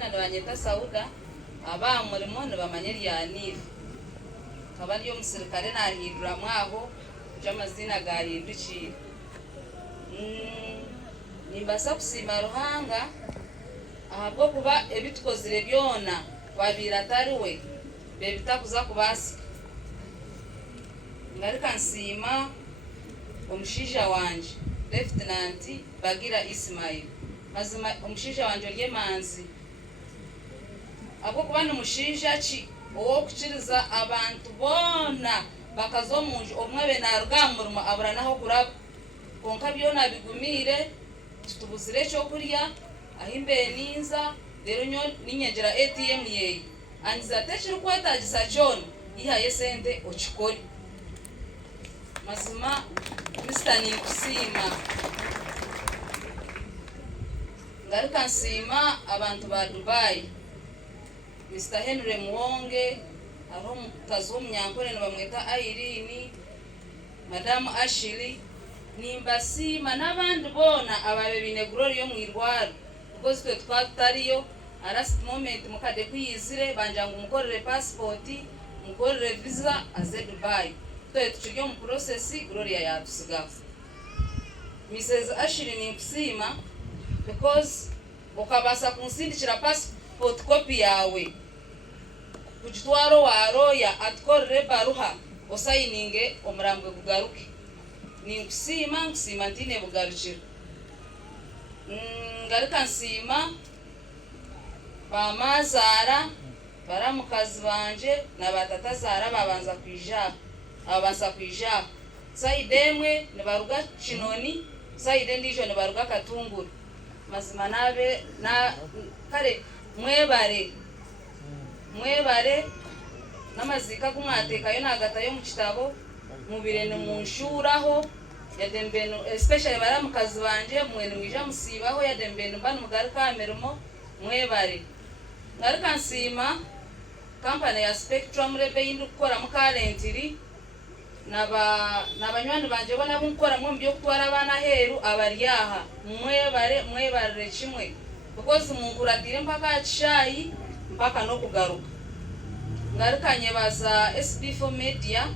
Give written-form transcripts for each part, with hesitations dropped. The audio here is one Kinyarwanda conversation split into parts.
amazina ndabanyeta Sauda aba murimo nibamanye lyanire kaba ryo musirikare nahindura mwaho by'amazina garindukira nimbasa kusima Ruhanga ahabwo kuba ebitukozire byona wabira atari we bebitakuza kubasi ngarika nsima omushija wanje Lieutenant Bagira Ismail mazima omushija wanje olyemanzi abo kuba n'omushija ki owo kukiriza abantu bona bakazo munju omwe naruga murimo abura naho kuraba konka byona bigumire tutubuzire cyo kurya ahimbe ninza rero nyo ninyegera ATM yeyi anza techiri kwetagisa cyone ihaye sente okikore mazima Mr. Nikusima ngarika nsima abantu ba Dubai Mr. Henry Muhonge aro mukazi w'umunyankore bamwita Irene Madam Ashley nimbasima n'abandi bona ababe binegurori yo mwirwaro ubwo twe twatariyo last moment mukade kwiyizire banjanga umukorere passport umukorere visa aze Dubai twe tukiryo mu process Gloria yatusigafu Mrs. Ashley Nikusima because ukabasa kunsindikira passport copy yawe kujitwaro waroya atkorre baruha osayininge omurambwe kugaruke Nikusima nsima ntine bugarukira ngarika nsima bamazara baramukazi banje na batata zara babanza kwijaka saidemwe nibaruga Kinoni saide ndijo nibaruga Katunguru mazima nabe na kare mwebare namazika kumwateka yo nagatayo mu kitabo mubire no munshuraho yadembeno especially baramukazi banje mwene mwija musibaho yadembeno bana mugari kamerimo mwebare ngarika nsima company ya Spectrum rebe yindi gukora mu Kalentiri n'abanywani banje bona bunkora mu byo gutwara abana heru abaryaha mwebare kimwe because munkuratire mpaka chayi mpaka no kugaruka ngarikanye baza SB4 media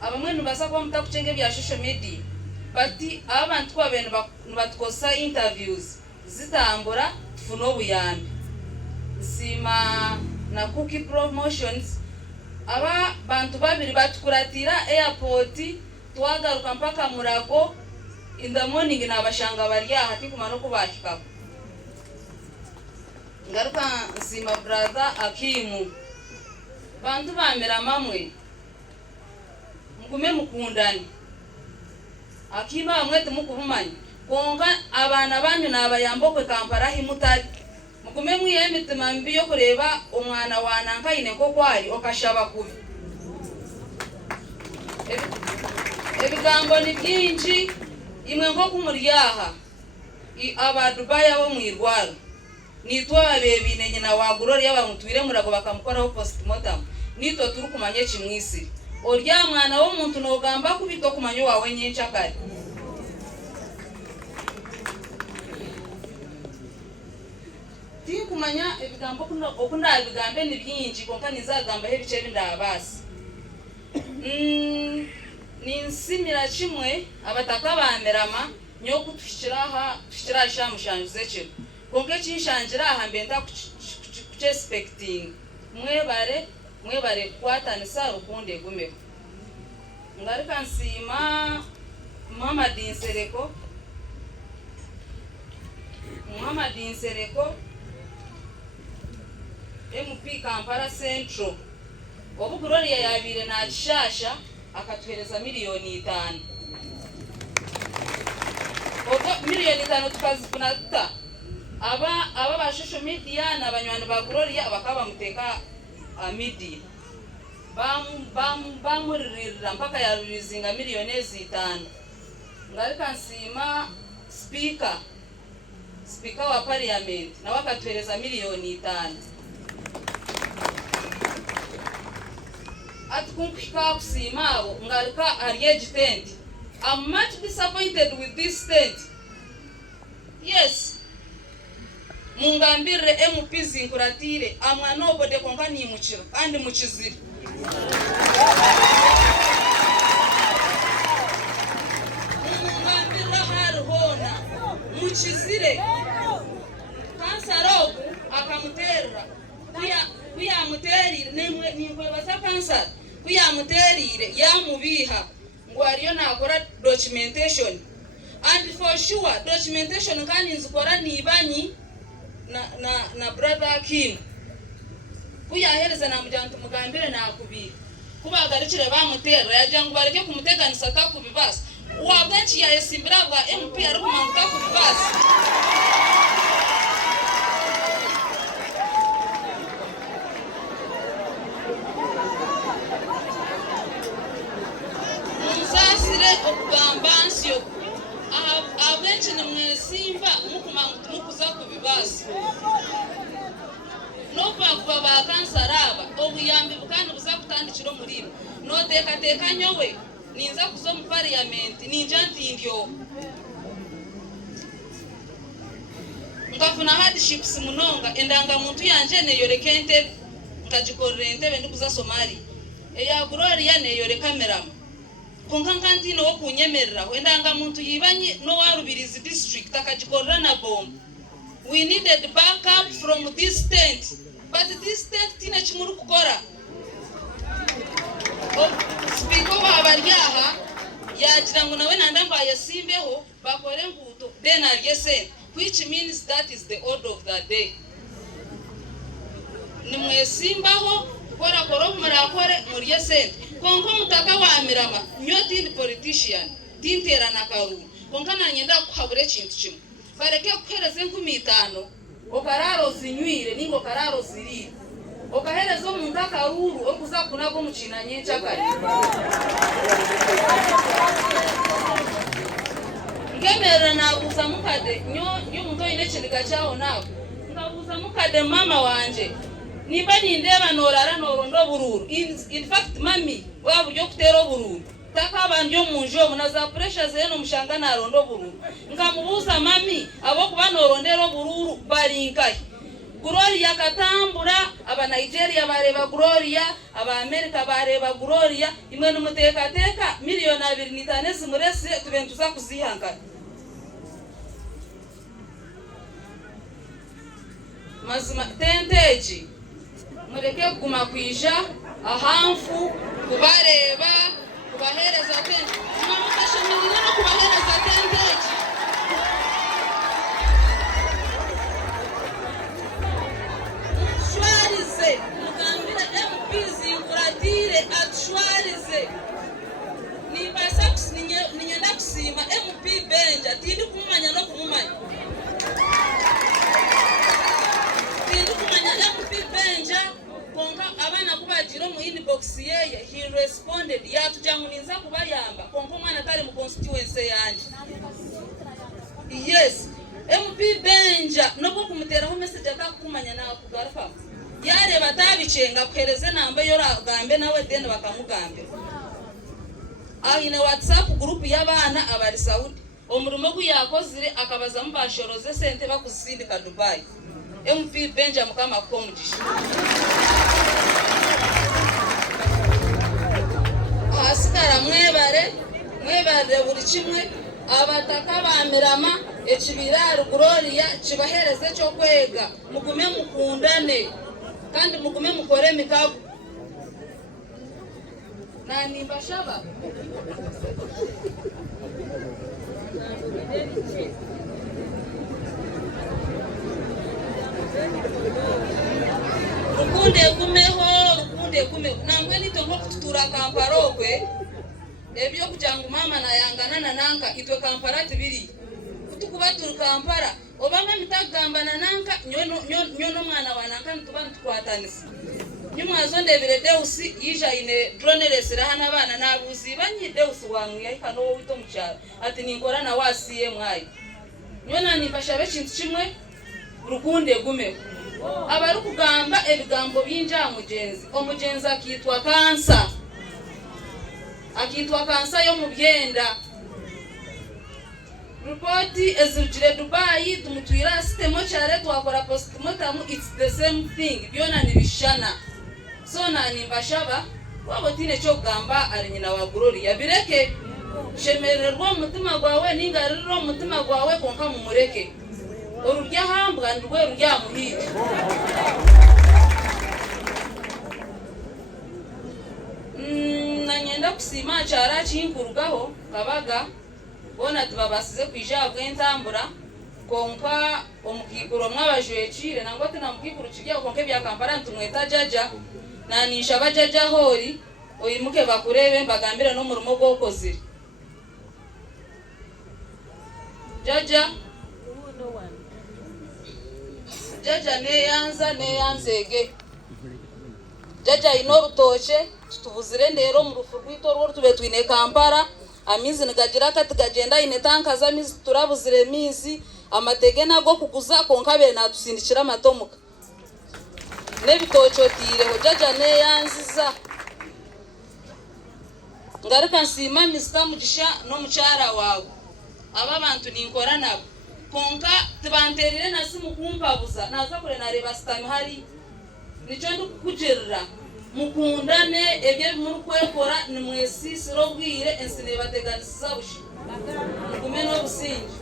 abamwe nubasa kwa mutakucenge bya social media bati abantu kwabene batukosa interviews zitambura funo buyambi sima na Cookie Promotions aba bantu babiri batukuratira airport twagaruka mpaka Murago in the morning nabashanga barya hati kumano kubashika ngaruka nsima brother Akimu bantu bamera mamwe mugume mukundani Akima amwete mukubumanyi konga abana banyu nabayambo kwe Kampala himutari mugume mwiyemitima mbi yo kureba umwana wananka ine ko kwari okashaba kubi ebigambo ni byinji imwe ngo kumuryaha aba Dubai abo mwirwaro nitwa abebine nyina wa Gloria bamutwire Murago bakamukoraho postmortem nito turi kumanye kimwisi orya mwana wo muntu nogamba kubito kumanyo wawe nyincha kare ti kumanya ebigambo okunda ebigambe ni byinji konka nizagamba hebice bindabasi ninsimira kimwe abataka bamerama nyo kutushiraha tushirasha mushanjuze cyo konke kinshangira aha mbenda ku expecting mwebare kwatanisa rukunde gume ngarika nsima Muhammad Nsereko MP Kampala Central obu Gloria yabire na Kishasha akatuhereza miliyoni 5 ogo miliyoni 5 tukazifuna tuta aba ba social media na banywani ba Gloria bakaba muteka media bamuririra mpaka yaruzinga miliyoni 5 ngarika nsima speaker wa parliament na wakatuhereza miliyoni 5 atukumpika kusimabo ngarika arrange tent. I'm much disappointed with this tent. Yes, mungambire MP zinkuratire amwana obode konka nimukira kandi mukizire mungambire harihona mukizire kansaro akamuterera kuyamuterire nimwe baza kansaro kuyamuterire yamubiha ngo ariyo nakora documentation and for sure documentation kandi nzikora nibanyi na brother Kim kuyahereza na mujyantu mugambire nakubiha kubagarikire bamutera yaje ngo bareke kumuteganisa takubibasa wabwenci yayesimbira bwa MP ari kumanguka kubibasa okugambansyo abenshi nimwesimba mukuza kubibasa nokuba bakansaraba obuyambi bukandi buza kutandikira omuribo noteekateeka nyowe ninza kuza mu parliament ninja ntindyo nkafuna hardships munonga endangamuntu yanje neyoreka entebe nkagikorera entebe ndikuza Somali eya Gloria neyoreka Merama konkankantino wo kunyemerera wendanga muntu yibanye no warubirizi district akagikorera na bomb. We needed backup from this tent, but this tent tina chimuru kukora speaker wa abaryaha yagira ngo nawe nandamba yasimbeho bakore nguto then aliyese, which means that is the order of the day. Nimwesimbaho kora koro murakore muriye sente konko mutaka wa Mirama nyo tindi politician tintera nakaru konka nanyenda kuhabure kintu kimwe bareke kuhereza 15 okararo zinywire ningo kararo ziri okahereza omuntu akaruru okuza kunago mukina nyencha kali ngemera nabuza mukade nyo muntu ine kindiga cyaho nako ngabuza mukade mama wanje niba nindeba norara norondo bururu in fact mami waburyo kutero bururu taka abanjo munjo munaza pressure zeno mushanga narondo bururu ngamubuza mami abo kuba norondero bururu barinkai Gloria katambura aba Nigeria bareba Gloria aba America bareba Gloria imwe numuteka teka miliyoni 2.5 zimurese tubentuza kuzihanga mazima tenteji mureke kuguma kwija ahamfu kubareba kubahereza tente mwamufasha milina no kubahereza tenteji shwarize mugambira MP zinkuratire atshwarize nibasa ninyenda kusima MP Benja tindi kumumanya no kumumanya konka abana kubajiro mu inbox yeye he responded yatujanguninza kubayamba konko mwana tali mu constituency yanje yes MP Benja noko kumutera ho message atakumanya na kugarfa yare batabicenga kuhereze nambe yora gambe nawe deni bakamugambe ine WhatsApp group y'abana abari Saudi omurimo guyakozire akabaza mubashoroze sente bakuzindika Dubai MP Benja mukama komugisha asikara mwebare buri kimwe abataka ba Mirama ekibiraro Gloria kibahereze cyo kwega mugume mukundane kandi mugume mukore mikago nani bashaba rukunde kumeho nangwe nitongo kututura Kampala okwe ebyo kujangu mama na yangana nanka itwe Kampala tibiri kutukuba turu Kampala obanga mitagamba nanka nyono mwana wananka ntubana tukwatanisa nyumwazo ndebire Deusi yija ine dronerese rahana bana nabuzi banyi Deusi wamwe yahika no wito mucyaro ati ningora na wasiye mwayi nyona nifasha bekintu kimwe rukunde gumeho abari kugamba ebigambo byinja mugenzi omugenzi akitwa kansa yo mu byenda Report ezirugire Dubai tumutwira system cyare twakora postmortem, it's the same thing byona nibishana. So nani mbashaba wabotine cyo gamba ari nyina wa Gloria bireke shemererwa umutima gwawe ningariro umutima gwawe konka mumureke ururya hambwa ndwe rurya muhije nanyenda kusima cyara kinkurugaho kabaga bona tubabasize kwijabwe ntambura konka omukikuro mwabajwecire nango tinamukikuro kijya konke bya Kampala ntumweta jaja nanisha bajaja hori oyimuke bakurebe mbagambira no murumo gwokozire jaja neyanzege jaja inorutoche tutubuzire ndero mu rufu rwito rwo tube twine Kampala amizi nigagira kati gagenda ine tanka za mizi turabuzire mizi amatege nago kuguza konkabe natusindikira amatomuka nebitocotire ho jaja neyanziza ngaruka nsima Mr. Mugisha no mucyara wawe aba bantu ninkora nabo konka tibanterire nasimu kumpabuza naza kure nareba stam hari nico ndikugerera mukundane ebye muri kwekora ni mwesisiro bwire ensine bateganisiza bushi kumeno businji